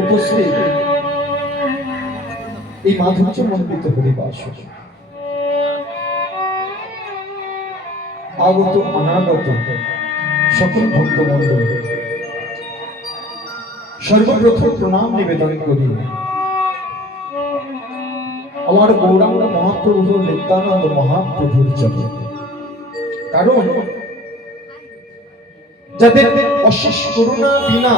উপস্থিত এই মাধুর্য মন্ডিত হরিবাস আগত অনাগত সকল ভক্ত মন্ডল সর্বপ্রথম প্রণাম নিবেদন করি। আমার গৌরাঙ্গ মহাপ্রভু নিত্যানন্দ মহাপ্রভুর জন্য কারণ যাদের অশেষ করুণা বিনা,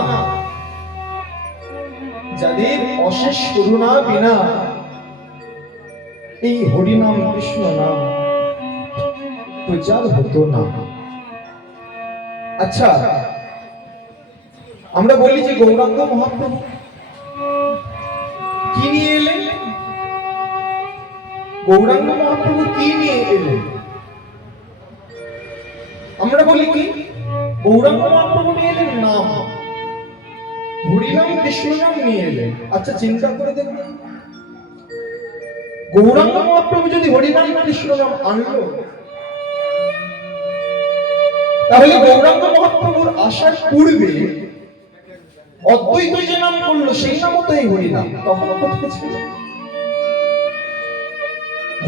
যাদের অশেষ করুণা বিনা, এই হরিনাম কৃষ্ণ নাম প্রচার হতো না। আচ্ছা আমরা বলি যে গৌরাঙ্গ মহাপ্রভু, কি নিয়ে এলেন? গৌরাঙ্গ মহাপ্রভু কি নিয়ে এলেন? আমরা বলি কি? গৌরাঙ্গ মহাপ্রভু নিয়ে এলেন নিয়ে এলেন আচ্ছা চিন্তা যদি হরিনাম কৃষ্ণ নাম আনলো, তাহলে গৌরাঙ্গ মহাপ্রভুর আসার পূর্বে অদ্বৈত যে নাম করল, সেই নামও তো এই হরিনাম। তখন কোথায় ছিল?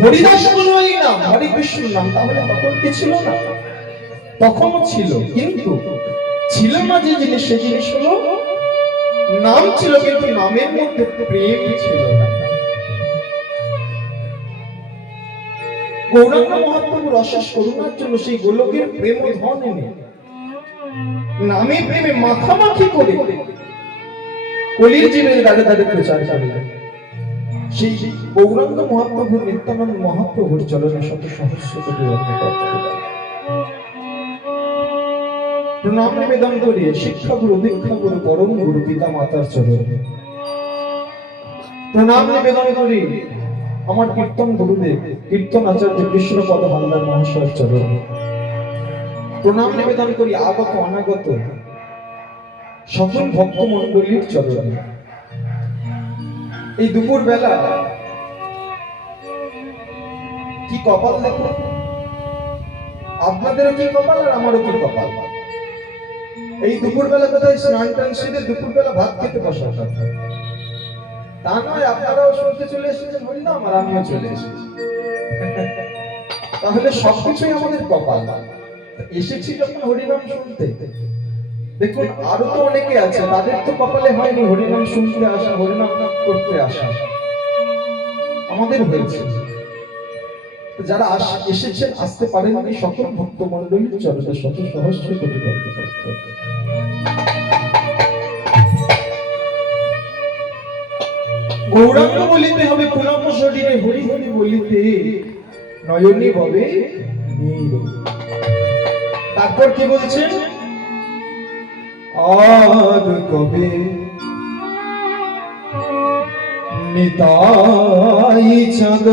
হরিদাস বলল এই নাম, হরে নাম। তাহলে তখন কি ছিল না? তখনও ছিল, কিন্তু ছিল না যে জিনিস, সে জিনিস হলো নাম ছিল, কিন্তু নামের মধ্যে প্রেম ছিল না। গৌরাঙ্গ করুণার জন্য সেই গোলকের প্রেম ধন এনে নামে প্রেমে মাখামাখি করে কলির জীবের দাঁড়ে দাঁড়ে প্রচার সেই গৌরাঙ্গ নিত্যানন্দ মহাপ্রভুর চরণে শত সহস্র কোটি প্রণাম নিবেদন করি শিক্ষা গুরু দীক্ষা গুরু পরম গুরু পিতা মাতার চরণে প্রণাম নিবেদন করি, আমার কীর্তন গুরুদেব, কীর্তন আচার্য কৃষ্ণ পদ হালদার মহাশয়ের চরণে। প্রণাম নিবেদন করি আগত অনাগত সকল ভক্ত মন্ডলীর চরণে। এই দুপুর বেলা কি কপাল দেখো? আপনাদেরও কি কপাল আর আমারও কি কপাল? এই দুপুর বেলা কোথায় স্নান টান সেরে দুপুর বেলা ভাত খেতে কথা তা নয়, আপনারাও শুনতে চলে এসেছেন হরিনাম আর আমিও চলে এসেছি। তাহলে সবকিছুই আমাদের কপাল। এসেছি যখন হরিনাম শুনতে। দেখুন, আরও তো অনেকে আছে, তাদের তো কপালে হয়নি হরিনাম শুনতে আসা হরিনাম করতে আসা। আমাদের হয়েছে। যারা এসেছেন, আসতে পারেননি, সকল ভক্ত মন্ডলীর চরণে শত সহস্র কোটি ভক্ত। গৌরাঙ্গ বলিতে হবে পুনম শরীরে হরি হরি বলিতে নয়নী ববে তারপর কি বলছেন আর কবে নিতাই চাঁদ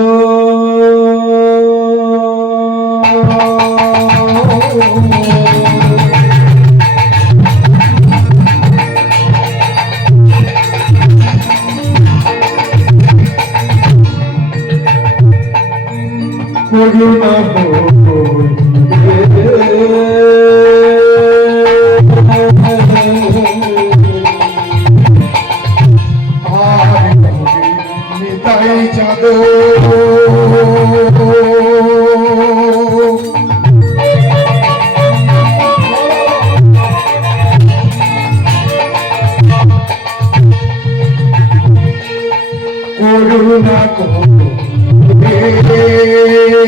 করুণা নিতাই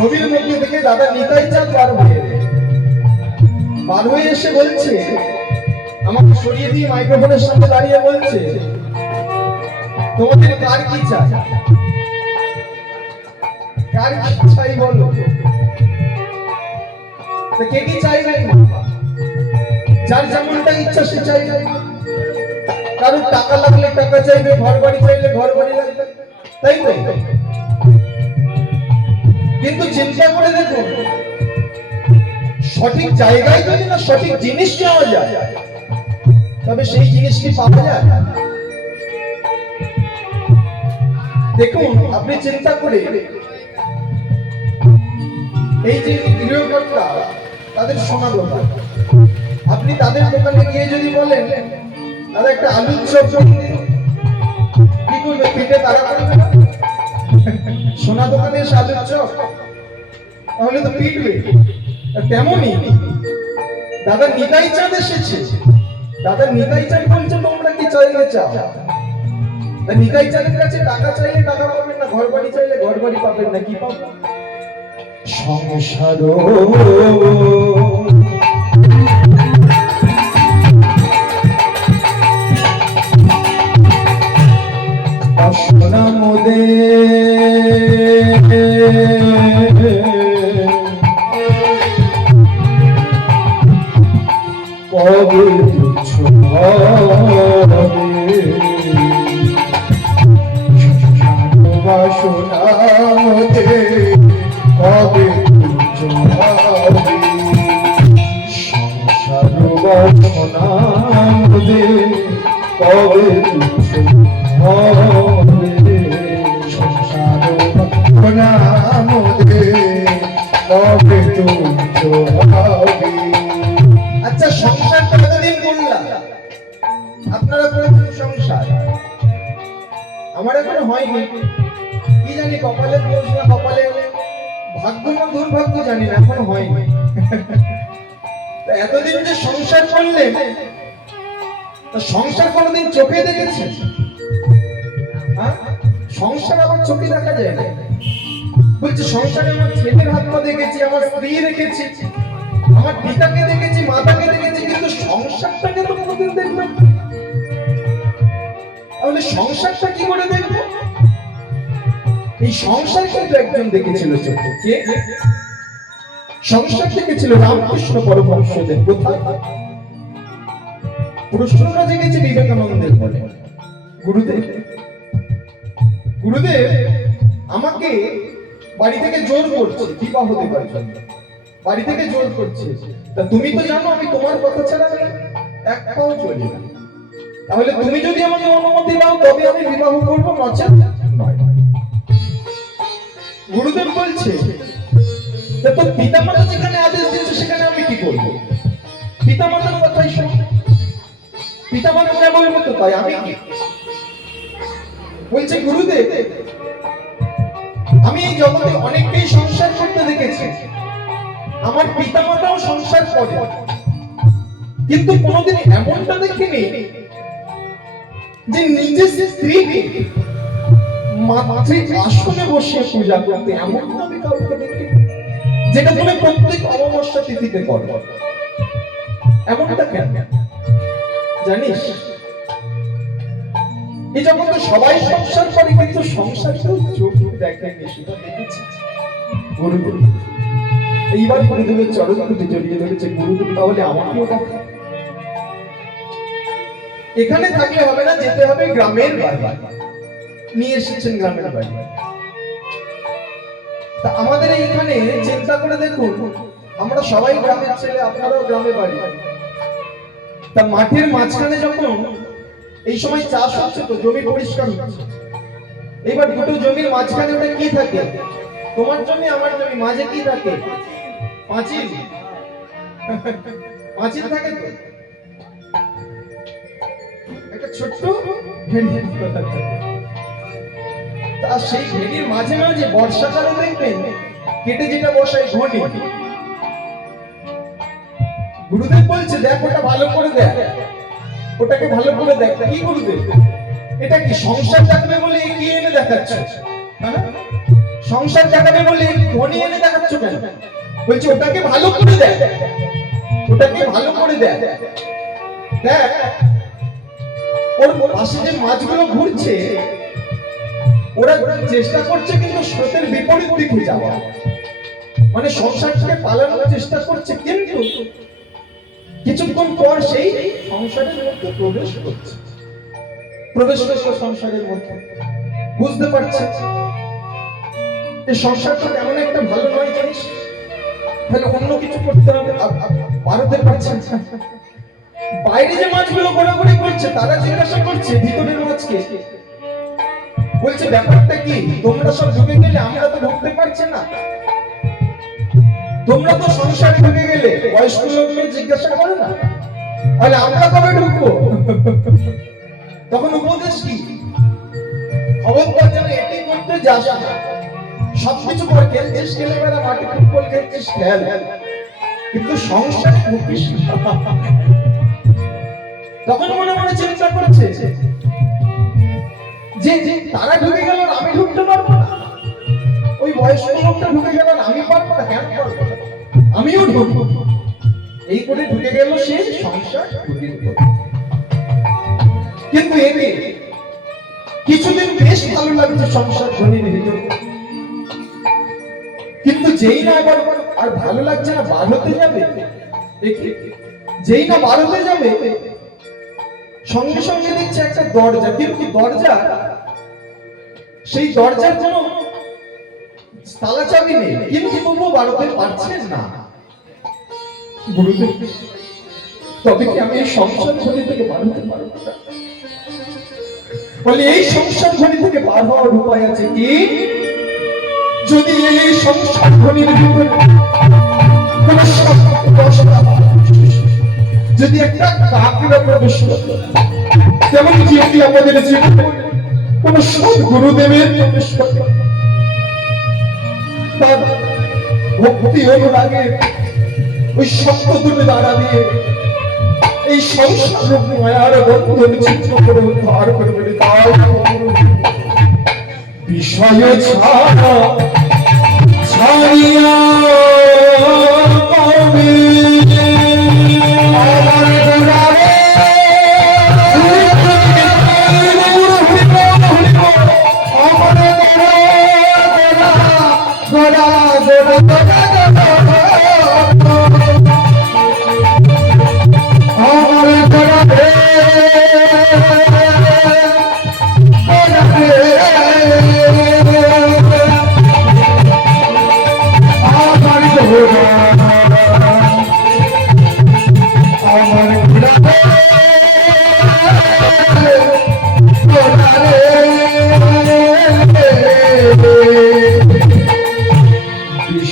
মধ্যে থেকে দাদা নিতাই চাঁদ বার হয়ে চাঁদ বার হয়ে এসে বলছে, আমাকে সরিয়ে দিয়ে মাইক্রোফোনের সামনে দাঁড়িয়ে বলছে, তোমাদের কার কি চাই? কার কি চাই বলো? কে কি চাইবেন যার যেমনটা ইচ্ছা সে চাইবে কারোর টাকা লাগলে টাকা চাইবে ঘর বাড়ি চাইলে ঘর বাড়ি লাগবে। তাই তো কিন্তু চিন্তা করে দেখুন, সঠিক জায়গায় যদি না সঠিক জিনিস পাওয়া যায়, তবে সেই জিনিসটি পাওয়া যায় দেখুন, আপনি চিন্তা করে এই যে গৃহকর্তা, তাদের সোনা আপনি তাদের দোকানে গিয়ে যদি বলেন, দাদা, একটা আলুর চপ। কি করবে পেটে তারা করবে না? সোনা দোকানে চপ। তাহলে তো পিটবে তেমনই, দাদা নিতাই চাঁদ এসেছে। দাদা নিতাই চাঁদ বলছে, তোমরা কি চাইলে চাও? নিতাই চাঁদের কাছে টাকা চাইলে টাকা পাবেন না ঘর বাড়ি চাইলে ঘর বাড়ি পাবেন না, কি পাবেন সংসার বাসনা মোদে কবে তুচ্ছ ভাগ্য না দুর্ভাগ্য জানি না, এখনও হয়নি। এতদিন যে সংসার করলেন সংসার কোনোদিন চোখে দেখেছেন হ্যাঁ? সংসার আবার চোখে দেখা যায় না। বলছে, সংসারে আমার ছেলের হাত পা দেখেছি, আমার স্ত্রী রেখেছি আমার পিতাকে দেখেছি, মাতাকে দেখেছি, কিন্তু সংসারটাকে তো কোনোদিন দেখলাম তাহলে সংসারটা কি করে দেখব? এই সংসার কিন্তু একজন দেখেছিল কে? সংসার দেখেছিল রামকৃষ্ণ পরমহংসদেব। কোথায়? প্রশ্নটা জেগেছে বিবেকানন্দের মনে। গুরুদেব গুরুদেব আমাকে বাড়ি থেকে জোর করছে, বিবাহ দেবার জন্য। বাড়ি থেকে জোর করছে। তা তুমি তো জানো আমি তোমার কথা ছাড়া এক পাও চলি না। তাহলে তুমি যদি আমাকে অনুমতি দাও, তবে আমি বিবাহ করব, নচেত। গুরুদেব বলছে তোর পিতামাতা যেখানে আদেশ দিচ্ছে সেখানে আমি কি করব? পিতামাতার কথাই শোন। পিতামাতা যা বলব তো তাই, আমি বলছে, গুরুদেব, আমি এই জগতে অনেককেই সংসার করতে দেখেছি। আমার পিতামাতাও সংসার করে। কিন্তু কোনোদিন এমনটা দেখিনি যে নিজের স্ত্রীকে মাতৃ আসনে বসিয়ে পূজা করতে এমনটা আমি কাউকে দেখি যেটা তুমি প্রত্যেক অমাবস্যা তিথিতে করো। এমনটা কেন? জানিস? এই জগতে সবাই সংসার করে, কিন্তু সংসার চোখ দেখেনি, সেটা দেখেছি। গুরুদেব, এইবার গুরুদেবের চরণ দুটি জড়িয়ে ধরেছে। গুরুদেব, তাহলে আমাকেও দেখা। এখানে থাকলে হবে না, যেতে হবে গ্রামের বাড়ি নিয়ে এসেছেন গ্রামের বাড়ি তা আমাদের এইখানে চিন্তা করে দেখুন, আমরা সবাই গ্রামের ছেলে, আপনারাও গ্রামে বাড়ি। তা মাঠের মাঝখানে যখন এই সময় চাষ হচ্ছে তো জমি পরিষ্কার হচ্ছে। এবার দুটো জমির মাঝখানে ওটা কি থাকে? তোমার জমি, আমার জমি, মাঝে কি থাকে? পাঁচিল। পাঁচিল থাকে তো? একটা ছোট্ট ভেড়ি থাকে। তা সেই ভেড়ির মাঝে মাঝে বর্ষাকালে দেখবেন কেটে যেটা বসায় ঘনি গুরুদেব বলছে, দেখ, ওটা ভালো করে দেখ। ওটাকে ভালো করে দেখ। কি গুরুদেব? এটা কি সংসার থাকবে বলে এগিয়ে এনে দেখাচ্ছে? হ্যাঁ? সংসার দেখাবে বলে ধনী এনে দেখাচ্ছ কেন? বলছি, ওটাকে ভালো করে দেয় ওটাকে ভালো করে দেয় দেখ। ওর পাশে যে মাছগুলো ঘুরছে ওরা চেষ্টা করছে কিন্তু স্রোতের বিপরীত দিকে যাওয়া। মানে সংসারটাকে পালানোর চেষ্টা করছে কিন্তু কিছুক্ষণ পর সেই সংসারের মধ্যে প্রবেশ করছে। প্রবেশ করছে সংসারের মধ্যে। বুঝতে পারছে? এই সংসারটা তেমন একটা ভালো নয় জানিস? তাহলে অন্য কিছু করতে হবে। আ- পারছেন বাইরে যে মাছগুলো ঘোরাঘুরি করছে, তারা জিজ্ঞাসা করছে, ভিতরের মাছকে। বলছে, ব্যাপারটা কি? তোমরা সব ঢুকে গেলে আমরা তো ঢুকতে পারছি না। তোমরা তো সংসারে ঢুকে গেলে বয়স্ক লোককে জিজ্ঞাসা করে না। তাহলে আমরা কবে ঢুকবো? তখন উপদেশ কি? যেন এটি করতে যাস সবকিছু করে খেলছিস মাটি ফুটবল খেলছিস, খেল। কিন্তু সংসারে। তখন মনে মনে চিন্তা করছে যে তারা ঢুকে গেল, আমি ঢুকতে পারব না। ওই বয়স্ক লোকটা ঢুকে গেল, আমি পারব না, কেন পারব আমিও ঢুকবো। এই করে ঢুকে গেল সে, সংসার কিন্তু এতে কিছুদিন বেশ ভালো লাগছে সংসার ধনীর ভিতরে। কিন্তু যেই না এবার আর ভালো লাগছে না বার হতে যাবে যেই না বার হতে যাবে সঙ্গে সঙ্গে দেখছে একটা দরজা। কিন্তু দরজা? সেই দরজার কোনো তালা চাবি নেই। কিন্তু তবুও বাড়তে পারছেন না। গুরুদেব, তবে কি আমি এই সংসার ঘড়ি থেকে বার হতে পারব? বলে, এই সংসার ঘড়ি থেকে বার হওয়ার উপায় আছে কি? যদি এই সংসার ঘড়ির ভিতরে কোনো শব্দ দশটা যদি একটা কাকড়া প্রবেশ করতো যেমন যেটি আমাদের জীবনে কোন সৎ গুরুদেবের তার ভক্তি ওই শব্দ দুটো দাঁড়া দিয়ে এই সংসার রূপ মায়ার বন্ধন চিত্র করে উদ্ধার করবে বিষয় ছাড়া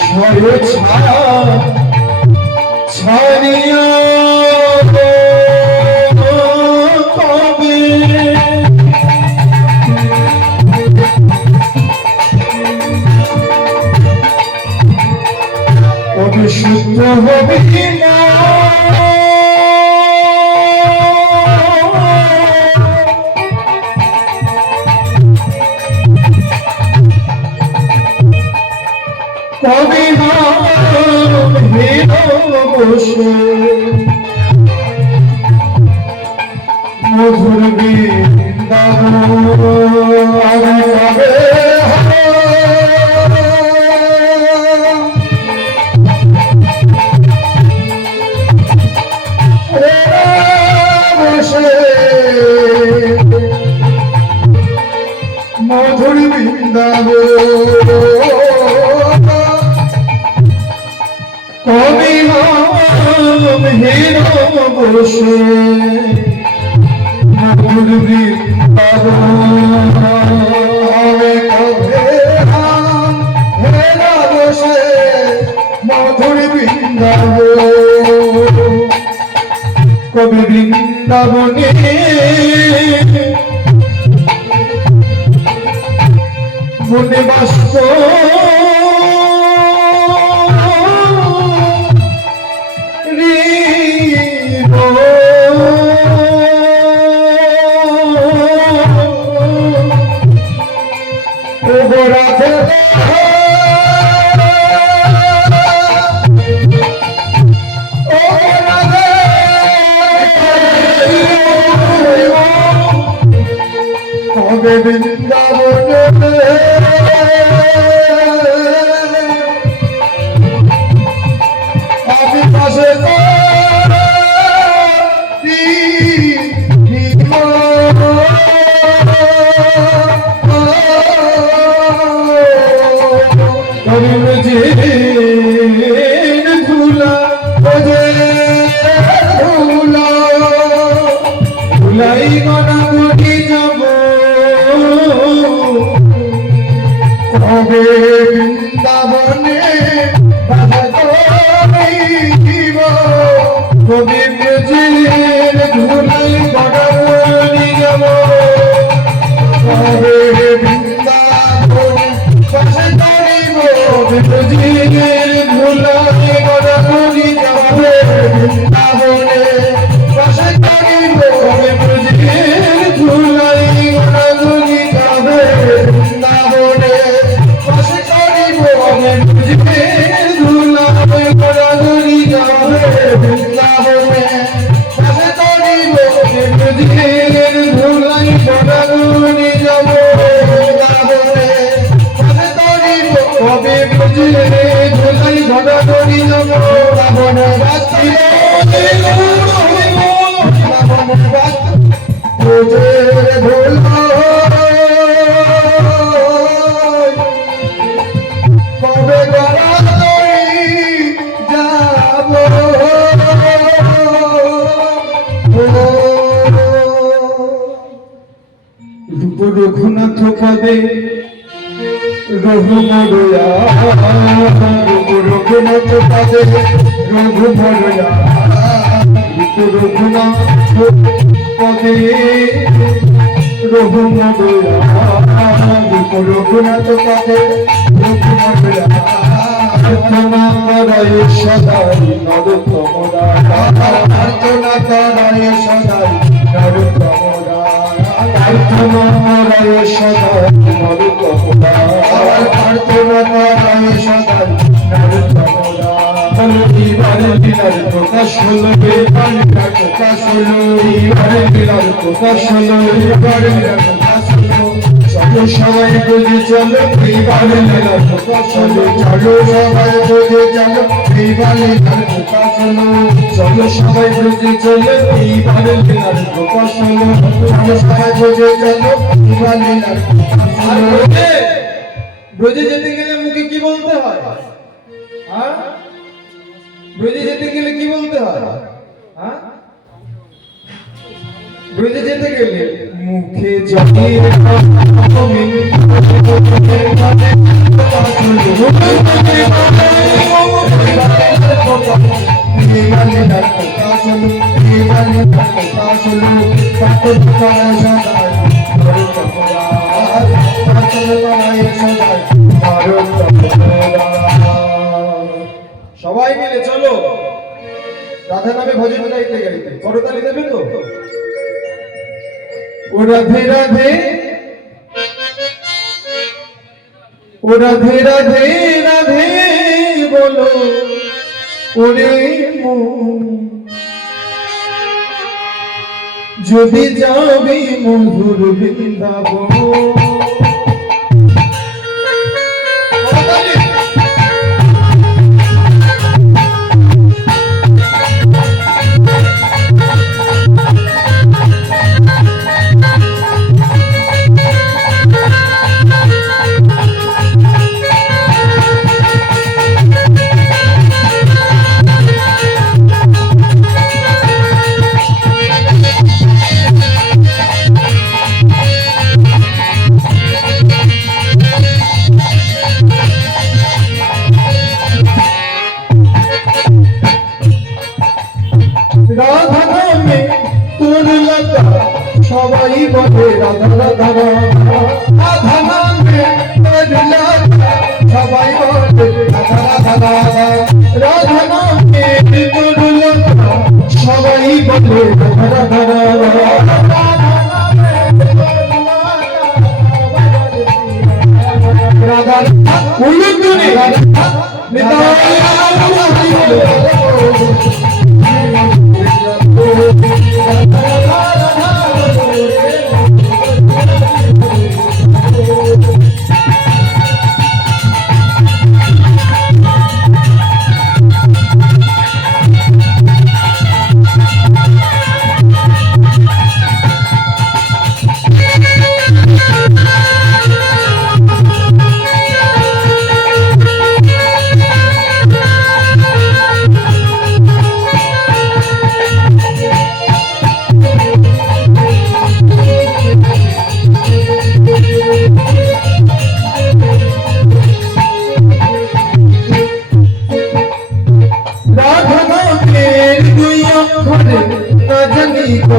বিষয় ছাড়া ছাড়িয়া শুদ্ধ হবে বসে মধুর বৃন্দাবন। মধুর বৃন্দাব বসে মধুর বৃন্দাব আমি কবে নাম হেরা বসে মধুর বৃন্দাব কবি বৃন্দাবনে মনে বাস্ত been রঘুনাথ পদে রঘু মরয়া রঘুনাথ পদে রঘু মরয়া রঘুনাথ পদে রঘু রঘুনাথ পদে প্রার্থনা করায় সদাই নরোত্তম প্রার্থনা করায় সদাই নরোত্তম প্রার্থনা করায় সদাই। নরোত্তম প্রার্থনা এবারে লীলার প্রকাশ হলো এবারে লীলার প্রকাশ হলো এবারে লীলার প্রকাশ হলো এবারে লীলার প্রকাশ হলো চলো সবাই বুঝে চলো এবারে লীলার প্রকাশ হলো চলো সবাই বুঝে চলো এবারে লীলার প্রকাশ হলো ব্রজে যেতে গেলে মুখে কি বলতে হ্যাঁ? মুখে সবাই মিলে চলো। রাধা নামে ভজন গাইতে গাইতে করতালি দেবে তো ও রাধে রাধে। ও রাধে রাধে রাধে বলো ওরে যদি যাবি মধুর বৃন্দাবন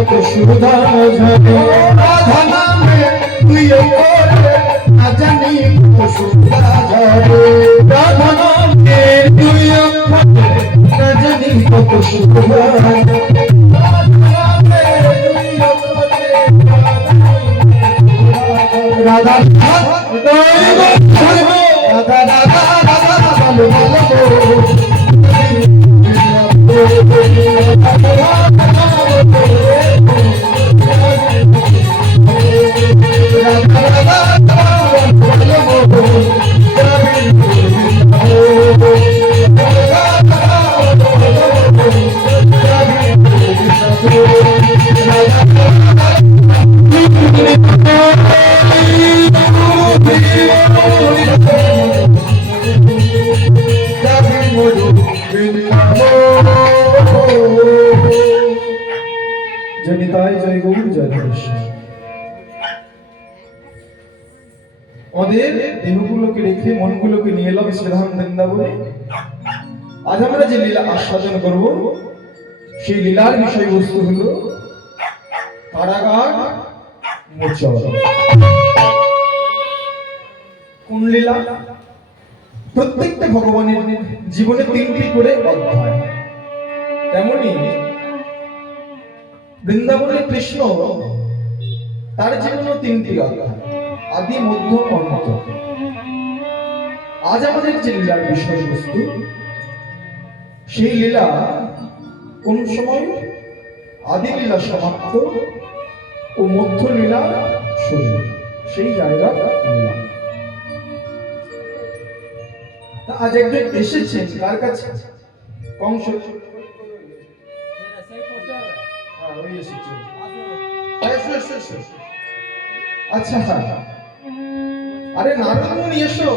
কত সুবিধা বোঝাবে রাধা নামে তুই করে না জানি কত সুবিধা ঝরে রাধা নামে তুই করে না জানি কত সুবিধা রাধা রাধা রাধা রাধা বলো বলো আজ আমরা যে লীলা আস্বাদন করব, সেই লীলার বিষয়বস্তু হলো কারাগার, মোচন। কোন লীলা? প্রত্যেকটা ভগবানের জীবনে তিনটি করে অধ্যায়। তেমনি বৃন্দাবনের কৃষ্ণ তার জীবনে তিনটি অধ্যায়, আদি, মধ্য অন্ত আজ আমাদের যে লীলার বিষয়বস্তু সেই লীলা কোন সময়? আদি লীলা সমাপ্ত ও মধ্য লীলা শুরু। সেই জায়গা লীলা। আজ একজন এসেছেন কার কাছে? কংস। হ্যাঁ, এসো। আচ্ছা হ্যাঁ। আরে নারদ মুনি এসো।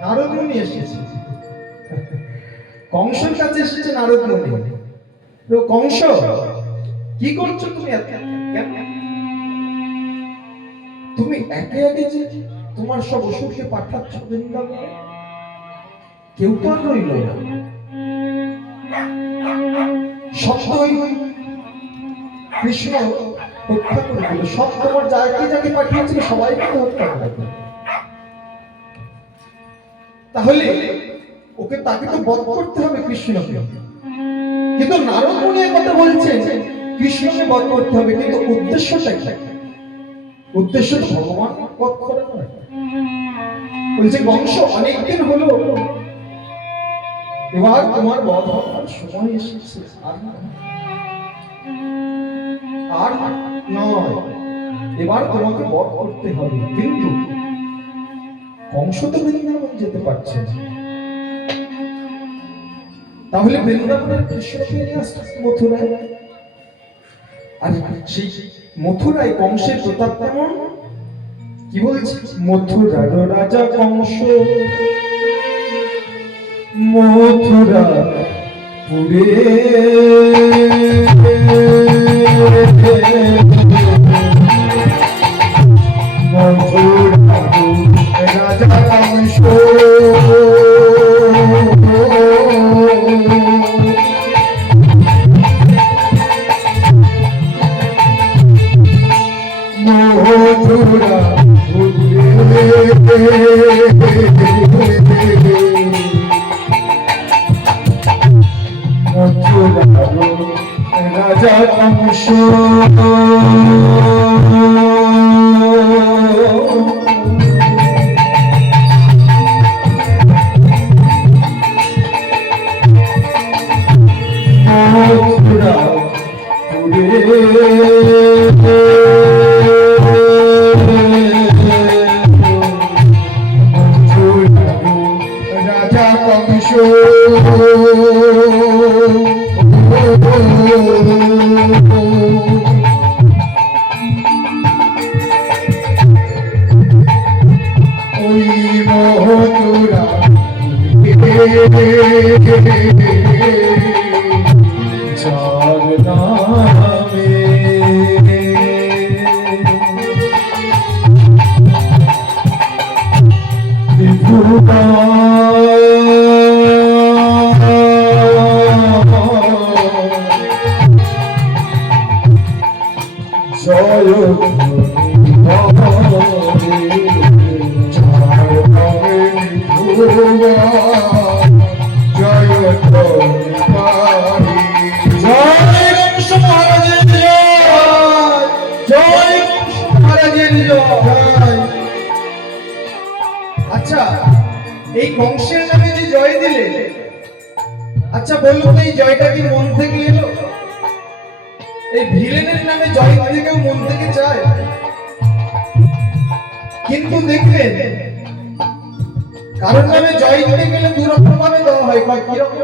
নারদ মুনি এসেছে কংসের কাছে এসেছে নারদ মুনি। কংস, কি করছ তুমি তুমি একে একে যে তোমার সব ওষুধকে পাঠাচ্ছ বৃন্দাবনে, কেউ তো আর রইল না কৃষ্ণ হত্যা করে দিল সব তোমার যাকে যাকে পাঠিয়েছিল সবাইকে হত্যা করে তাহলে ওকে তাকে তো বধ করতে হবে কৃষ্ণকে। কিন্তু নারদ মুনি কথা বলছেন কৃষ্ণকে বধ করতে হবে কিন্তু উদ্দেশ্যটা কি? উদ্দেশ্য ভগবান বধ করে নয়। বলছে বংশ অনেকদিন হলো। এবার তোমার বধ হওয়ার সময় এসেছে আর। আর নয়। এবার তোমাকে বধ করতে হবে কিন্তু কংস তো বৃন্দাবন যেতে পারছে না। তাহলে বৃন্দাবনের কৃষ্ণকে নিয়ে আসতে মথুরায়? আর সেই মথুরায় কংসের প্রতাপ কেমন? কি বলছে? মথুরার রাজা কংস মথুরা পুরে। মথুরা রাজা কংস রাজা কংস বিভুতা দেখবেন কারোর নামে